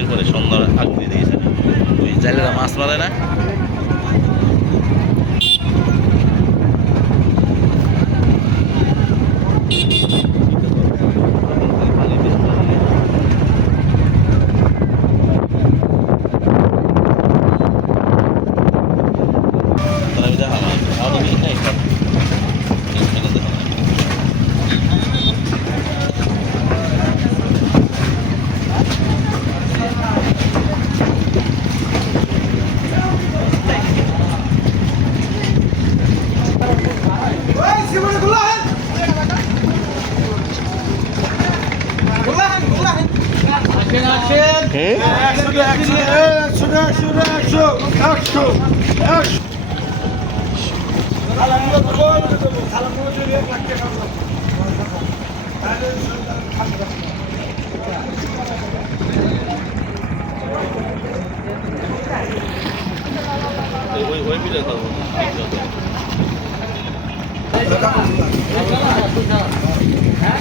বিয়ের করে সন্ধ্যার আগুন দিয়েছে। ওই জালেরা মাছ মারে না। ওই ওই বিলে করব হ্যাঁ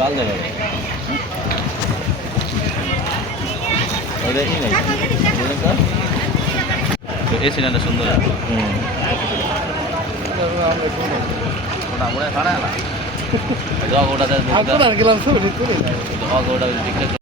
ভালো এই সিনেমাটা সুন্দর। ওটা ওটা ওটা